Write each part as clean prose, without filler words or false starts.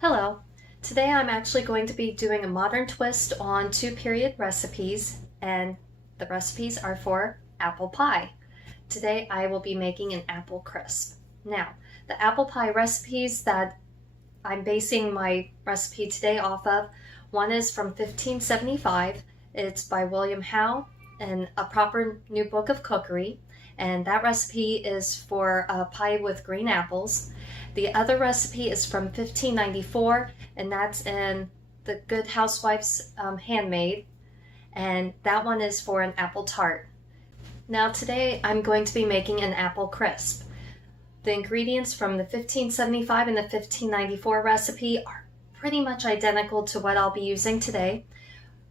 Hello. Today I'm actually going to be doing a modern twist on two period recipes, and the recipes are for apple pie. Today I will be making an apple crisp. Now, the apple pie recipes that I'm basing my recipe today off of, one is from 1575. It's by William Howe in A Proper New Book of Cookery, and that recipe is for a pie with green apples. The other recipe is from 1594, and that's in The Good Huswifes Handemaide, and that one is for an apple tart. Now today I'm going to be making an apple crisp. The ingredients from the 1575 and the 1594 recipe are pretty much identical to what I'll be using today,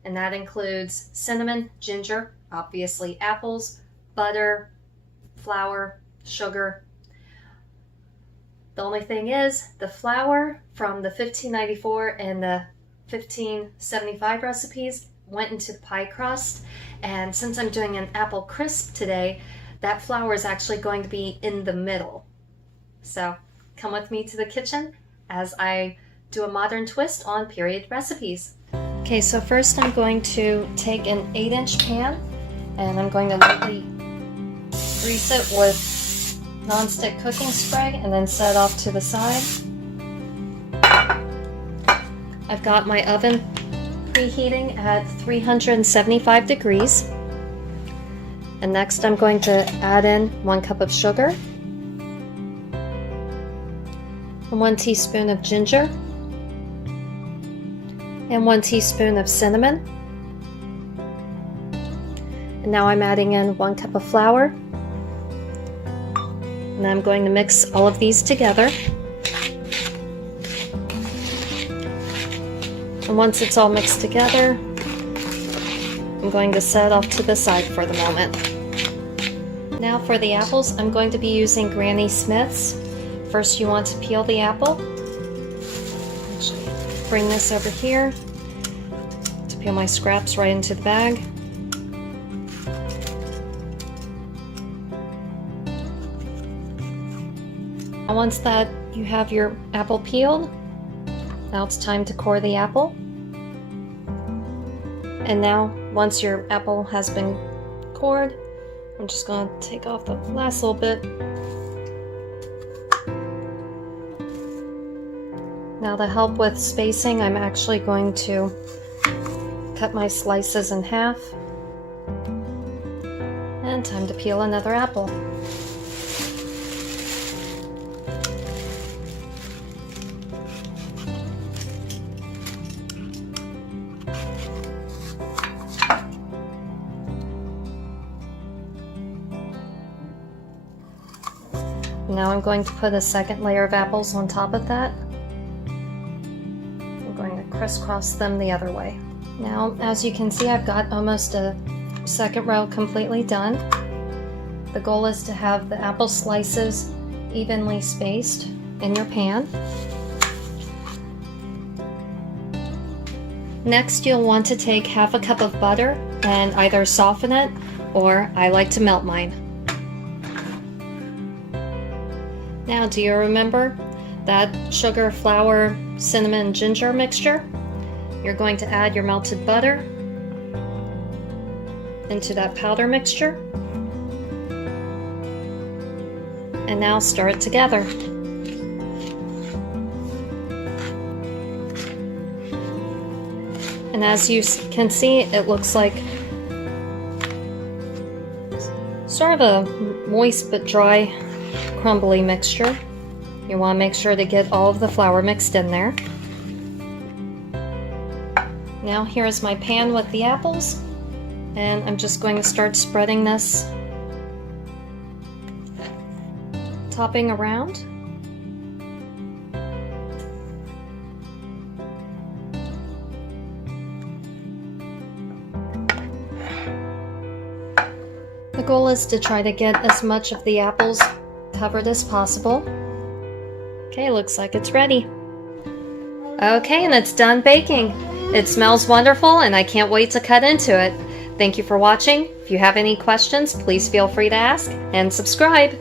and that includes cinnamon, ginger, obviously apples, butter, flour, sugar. The only thing is, the flour from the 1594 and the 1575 recipes went into the pie crust, and since I'm doing an apple crisp today, that flour is actually going to be in the middle. So come with me to the kitchen as I do a modern twist on period recipes. Okay, so first I'm going to take an 8-inch pan, and I'm going to lightly grease it with non-stick cooking spray and then set it off to the side. I've got my oven preheating at 375 degrees. And next I'm going to add in 1 cup of sugar, and 1 teaspoon of ginger, and 1 teaspoon of cinnamon. And now I'm adding in 1 cup of flour. And I'm going to mix all of these together. And once it's all mixed together, I'm going to set it off to the side for the moment. Now for the apples, I'm going to be using Granny Smith's. First you want to peel the apple. Actually, bring this over here to peel my scraps right into the bag. Once that you have your apple peeled, now it's time to core the apple. And now, once your apple has been cored, I'm just going to take off the last little bit. Now to help with spacing, I'm actually going to cut my slices in half. And time to peel another apple. Now I'm going to put a second layer of apples on top of that. I'm going to crisscross them the other way. Now, as you can see, I've got almost a second row completely done. The goal is to have the apple slices evenly spaced in your pan. Next, you'll want to take 1/2 cup of butter and either soften it, or I like to melt mine. Now, do you remember that sugar, flour, cinnamon, ginger mixture? You're going to add your melted butter into that powder mixture. And now stir it together. And as you can see, it looks like sort of a moist but dry, crumbly mixture. You want to make sure to get all of the flour mixed in there. Now here's my pan with the apples, and I'm just going to start spreading this topping around. The goal is to try to get as much of the apples covered as possible. Okay, looks like it's ready. Okay, and it's done baking. It smells wonderful, and I can't wait to cut into it. Thank you for watching. If you have any questions, please feel free to ask and subscribe.